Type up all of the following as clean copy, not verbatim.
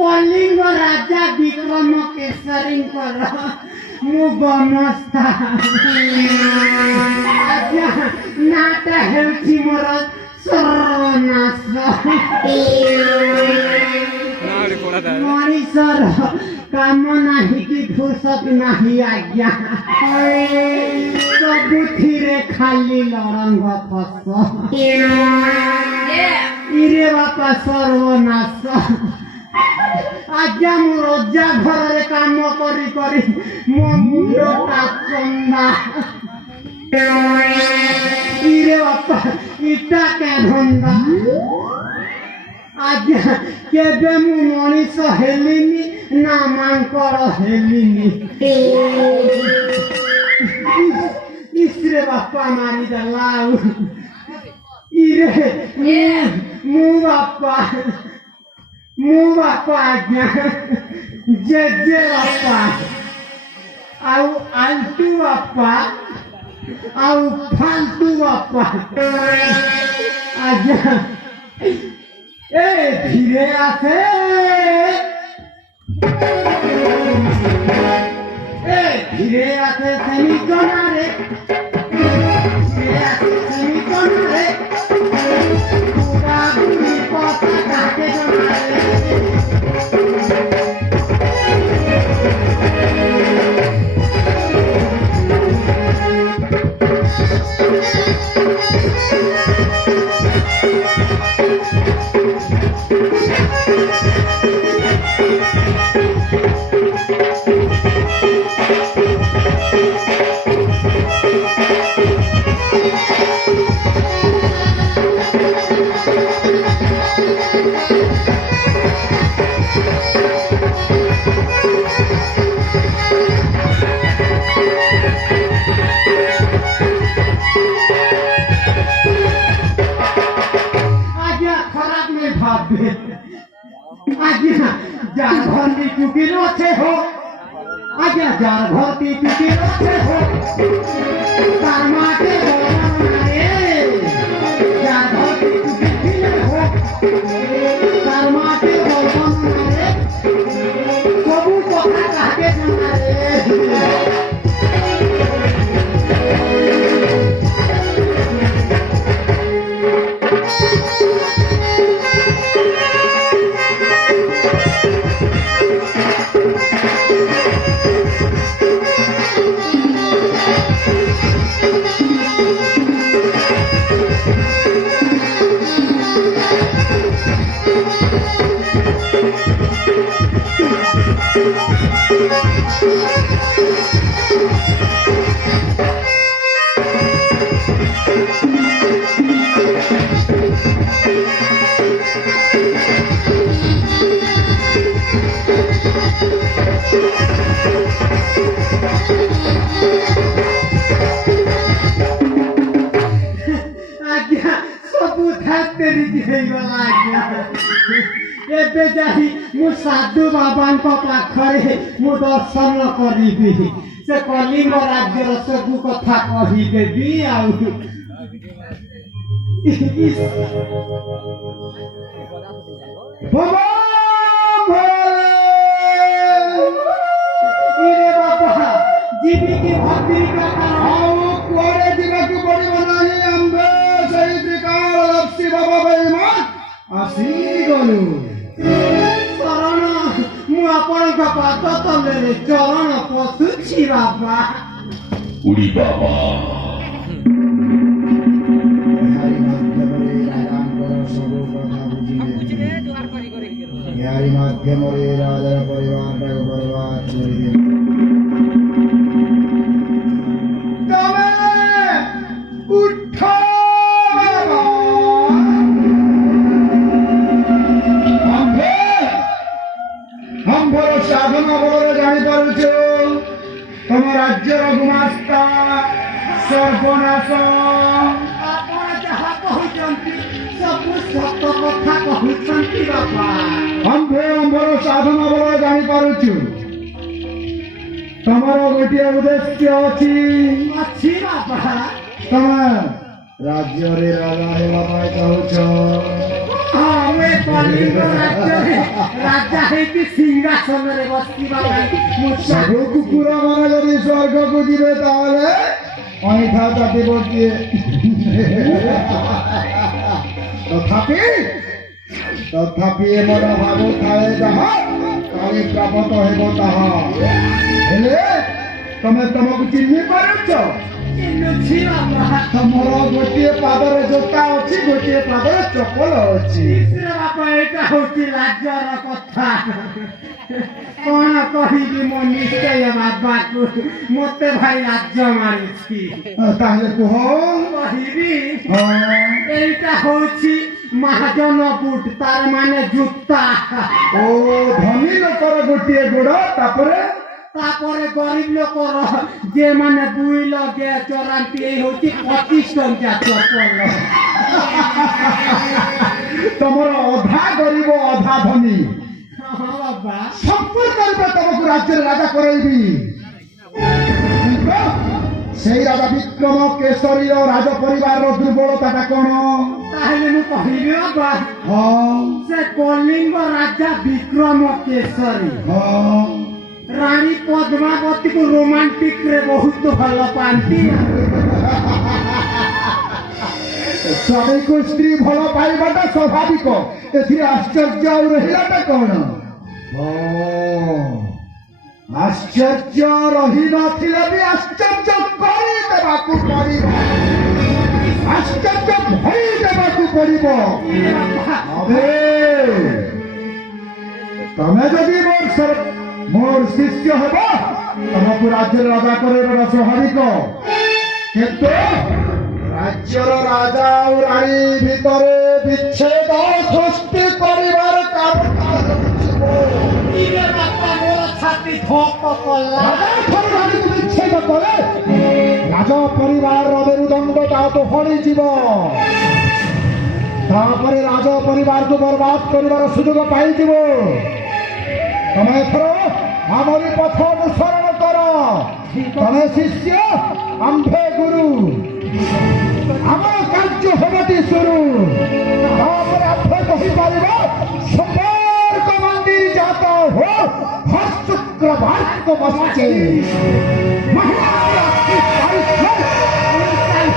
कलिंग राजा विक्रम केसरी मु गमस्ता नाटा हेउछि मोर सर्वनाश मनीषर काम नाही कि फुर्सत नाही आज्ञा सबुथिरे खाली लरंग फस इरे बापा सर्वनाश आज्ञा मु रजा घर काम करी करी मो मुंडटा चंदा इरे बापा इटा के धंदा आज्ञा केबे मु मनीष हेलिनी ना मांकर हेलिनी इसरे बापा मारी दलाउ इरे मु बापा आज्ञा जे बापा आउ आलतू बापा आउ फालतू बापा आज्ञा ए धीरे आसे सेमी कोना रे धीरे आसे सेमी कोना रे पूरा पूरी पता काटे कोना रे आज्ञा जार भरती चुकी रोचे हो आज्ञा जार भरती चुकी रोचे हो तार माटे बोलना रे जार भरती चुकी फिले हो तार माटे बोलना रे सबू कथा काके जाना रे आज्ञा सबू तेरी दिगला आज्ञा एबे जाहि मु साधु बाबा पाखरे मु दर्शन करी से कलिंग राज्यर सबू कथा कहीदेवी बाबा जीवी की भक्ति कुआरे जीवाक पड़िब नाही आंबे सही त्रिकाल लक्ष्मी बाबा बेईमान आसीगलु शरण मु आपणक पाद तले चरण पशुची बाबा उड़ी बाबा यारी माध्यमरे राजा परिवार बर्बाद छोड़ी उठो हम साधना बल जानी पारुछ तुम राज्यर गुमास्ता सर्वनाश आपण जहा कहउचंती सब सत कथा कहउचंती बाबा अंभर साधना बल जानी पारुछ तमर गोटे उद्देश्य अच्छी बाबा तमे राज्य रे राजा हेबा पाई चाहुछ हाँ मैं कलिंग राज्य राजा हेती सिंहासन रे बसती बाबा सब कुकुर मान जदि स्वर्ग को जीवे ताले अईठा चाटी बकिए तथापि मन भाव थाए जहा काली प्राप्त हेब ताहा हेले तमे तमको चिन्हि पारुछ चिन्नुछि बाबा तमर गोटे पादर जोता अछि गोटे पादर चपल अछि तीसरा बाबा एटा होची राज्यर कथा कौन कहिबी मो निश्चय बाबा को मते भाई राज्य मारुछि ताहले कुह कहिबी एटा होची महाजन बुट तार माने जूता ओ धनी लोकर गोटे गोड़ तापरे गरीब लोकर जे माने बुई लगे चोरांती ए होची 25 टंका चपल तमर अधा गरीब अधा धनी हां बाबा संपूर्ण करबे तमको राज्य राजा करैबी সেই রাজা বিক্রম কেশরীর রাজ পরিবার দুর্বলতাটা কোন তাহলে মু কহিবি বাবা হ্যাঁ সে কলিঙ্গ রাজা বিক্রম কেশরী রানী পদ্মাবতী को रोमांटिक रे बहुत भल पाती स्वामी को स्त्री भल पाइबाटा स्वाभाविक एथिरे आश्चर्य और रहिलाटा कोन आश्चर्य रही नथिले भी आश्चर्य करी देबाकू पड़िब आश्चर्य भई देबाकू पड़िब अबे तमे जदि मोर शिष्य हेब तमको राज्य राजा करबा स्वाभाविक किंतु राज्यर राजा और रानी भितरे विच्छेद सृष्टि करिवार काम इले बाबा मोर छाती धोक पल्ला विच्छेद करे राज परिवार मेरुदंडटा तो हड़ी जीव तापरे राज परिवार को बर्बाद करिवार सुयोग पाई जीव तमे एथर आमरी पथ अनुसरण कर तमे शिष्य आंभे गुरु आम कार्य हेबटी शुरू तापर आंभे कहि पारिबो संपर्क मंदिर जाता हो हर शुक्रवार को बसचे महाराज की तारीख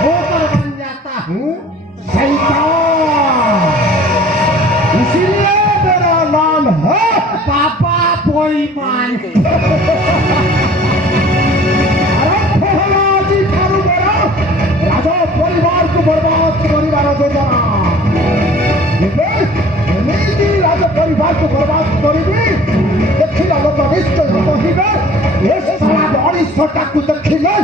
होकर बन जाता हूँ शैतान इसीलिए मेरा नाम है पापा पोईमान राजा परिवार को बर्बाद करिवार योजना राज परिवार को बर्बाद करी देखिला लोक निश्चय कहिबे ए साला बड़ी सटा को देखिले